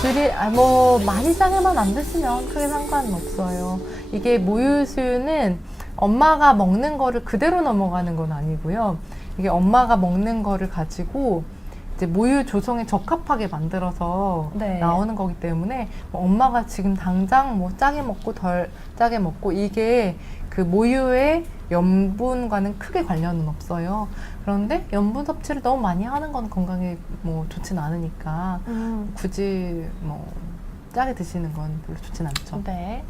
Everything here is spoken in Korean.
줄이 아, 뭐 많이 짜게만 안 드시면 크게 상관은 없어요. 이게 모유수유는 엄마가 먹는 거를 그대로 넘어가는 건 아니고요. 이게 엄마가 먹는 거를 가지고 이제 모유 조성에 적합하게 만들어서 네. 나오는 거기 때문에 뭐 엄마가 지금 당장 뭐 짜게 먹고 덜 짜게 먹고 이게 그 모유의 염분과는 크게 관련은 없어요. 그런데 염분 섭취를 너무 많이 하는 건 건강에 뭐 좋진 않으니까 음. 굳이 뭐 짜게 드시는 건 별로 좋진 않죠. 네.